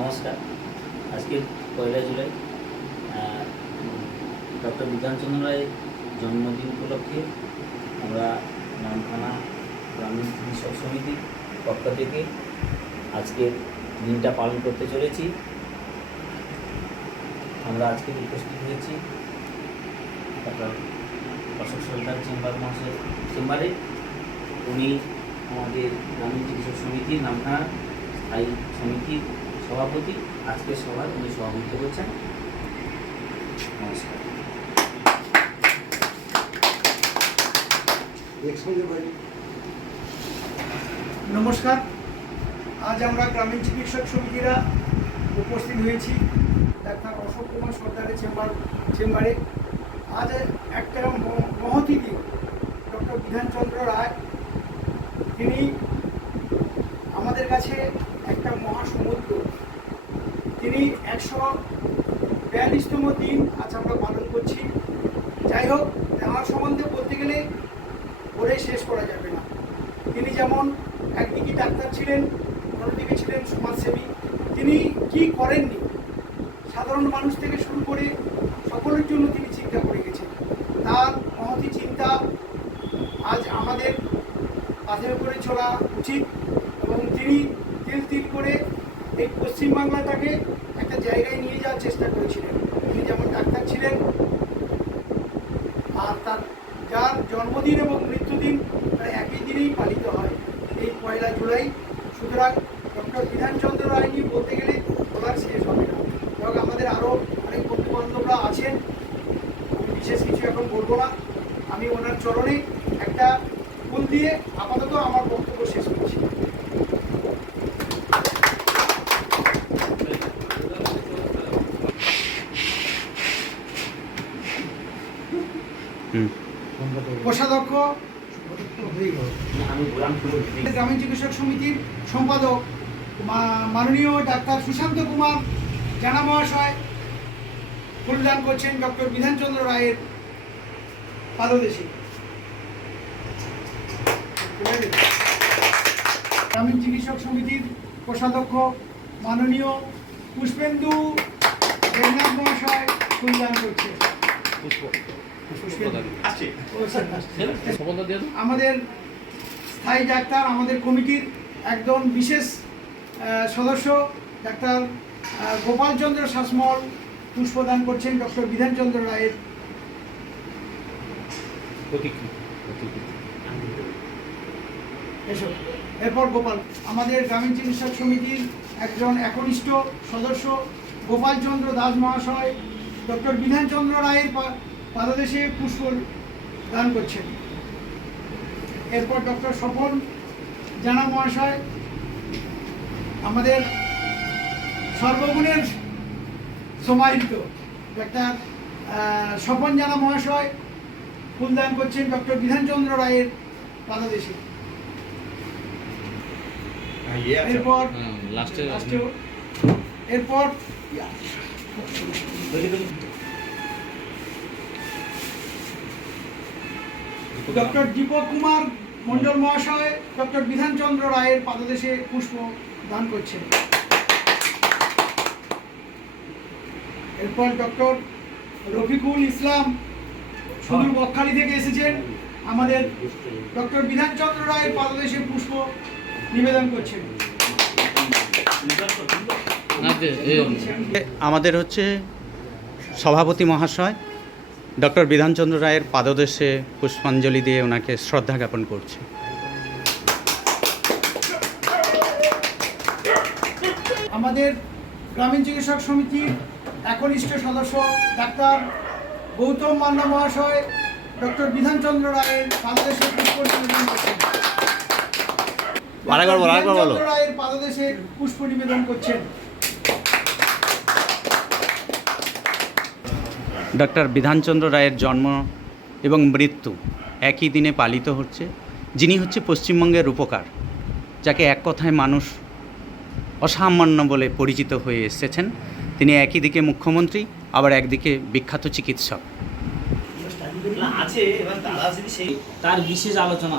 নমস্কার। আজকে ১লা জুলাই ডক্টর বিধানচন্দ্র রায়ের জন্মদিন উপলক্ষে আমরা নামখানা গ্রামীণ চিকিৎসক সমিতির পক্ষ থেকে আজকের দিনটা পালন করতে চলেছি। আমরা আজকে উপস্থিত হয়েছি ডক্টর অশোক সরকার চেম্বারে। উনি আমাদের গ্রামীণ চিকিৎসক সমিতির নামখানা স্থায়ী সমিতির সভাপতি। আজকের সভায় উনি সভাপতিত্ব করছেন। নমস্কার। নমস্কার। আজ আমরা গ্রামীণ চিকিৎসক সমিতিরা উপস্থিত হয়েছি ডাক্তার অশোক কুমার সরকারের চেম্বারে। আজ একটা মহতী দিন। ডক্টর বিধানচন্দ্র রায় তিনি আমাদের কাছে একটা মহাসমুদ্র। তিনি ১৪২তম দিন আজ আমরা পালন করছি। যাই হোক, আমার সম্বন্ধে বলতে গেলে বলে শেষ করা যাবে না। তিনি যেমন একদিকে ডাক্তার ছিলেন, অন্যদিকে ছিলেন সমাজসেবী। তিনি কি করেননি, সাধারণ মানুষ থেকে শুরু করে সকলের জন্য তিনি চিন্তা করে গেছেন। তার মহতী চিন্তা আজ আমাদের পাথের করে চলা উচিত। এবং তিনি তিল তিল করে এই পশ্চিমবাংলাটাকে একটা জায়গায় নিয়ে যাওয়ার চেষ্টা করেছিলেন। তিনি যেমন ডাক্তার ছিলেন, আর তার যার জন্মদিন এবং মৃত্যুদিন একই দিনেই পালিত হয়, এই ১লা জুলাই। সুতরাং ডক্টর বিধানচন্দ্র রায় নিয়ে বলতে গেলে বলার শেষ হবে না। এবং আমাদের আরও অনেক বন্ধুবান্ধবরা আছেন, আমি বিশেষ কিছু এখন বলবো না। আমি ওনার চরণে একটা ফুল দিয়ে আপাতত আমার বক্তব্য শেষ করছি। কোষাধ্যক্ষ গ্রামীণ চিকিৎসক সমিতির সম্পাদক মাননীয় ডাক্তার সুশান্ত কুমার জানা মহাশয় ফুলদান করছেন ডক্টর বিধানচন্দ্র রায়ের পাদদেশে। গ্রামীণ চিকিৎসক সমিতির কোষাধ্যক্ষ মাননীয় পুষ্পেন্দু দেবনাথ মহাশয় ফুলদান করছেন। আমাদের স্থায়ী ডাক্তার, আমাদের কমিটির একজন বিশেষ সদস্য ডাক্তার গোপালচন্দ্র শাসমল পুষ্পদান করছেন ডক্টর বিধানচন্দ্র রায়ের এসব। এরপর গোপাল, আমাদের গ্রামীণ চিকিৎসক সমিতির একজন একনিষ্ঠ সদস্য গোপালচন্দ্র দাস মহাশয় ডক্টর বিধানচন্দ্র রায়ের পাদদেশে পুষ্প দান করছেন। এরপর ডক্টর স্বপন জানা মহাশয়, আমাদের সর্বগুণের সমাহিত ডাক্তার স্বপন জানা মহাশয় ফুলদান করছেন ডক্টর বিধানচন্দ্র রায়ের পাদদেশে। এরপর ডক্টর দীপক কুমার মন্ডল মহাশয় ডক্টর বিধানচন্দ্র রায়ের পাদদেশে পুষ্প দান করছেন। এরপর ডক্টর রফিকুল ইসলাম সুদূর বকখালি থেকে এসেছেন, আমাদের ডক্টর বিধানচন্দ্র রায়ের পাদদেশে পুষ্প নিবেদন করছেন। আমাদের হচ্ছে সভাপতি মহাশয় ডক্টর বিধানচন্দ্র রায়ের পাদদেশে পুষ্পাঞ্জলি দিয়ে ওনাকে শ্রদ্ধা জ্ঞাপন করছে। আমাদের গ্রামীণ চিকিৎসক সমিতির একনিষ্ঠ সদস্য ডাক্তার গৌতম মান্না মহাশয় ডক্টর বিধানচন্দ্র রায়ের পাদদেশে পুষ্প নিবেদন করছেন। রায়ের পাদদেশে পুষ্প নিবেদন করছেন। ডক্টর বিধানচন্দ্র রায়ের জন্ম এবং মৃত্যু একই দিনে পালিত হচ্ছে। যিনি হচ্ছে পশ্চিমবঙ্গের রূপকার, যাকে এক কথায় মানুষ অসামান্য বলে পরিচিত হয়ে এসেছেন। তিনি একই দিকে মুখ্যমন্ত্রী, আবার একদিকে বিখ্যাত চিকিৎসক। তার বিশেষ আলোচনা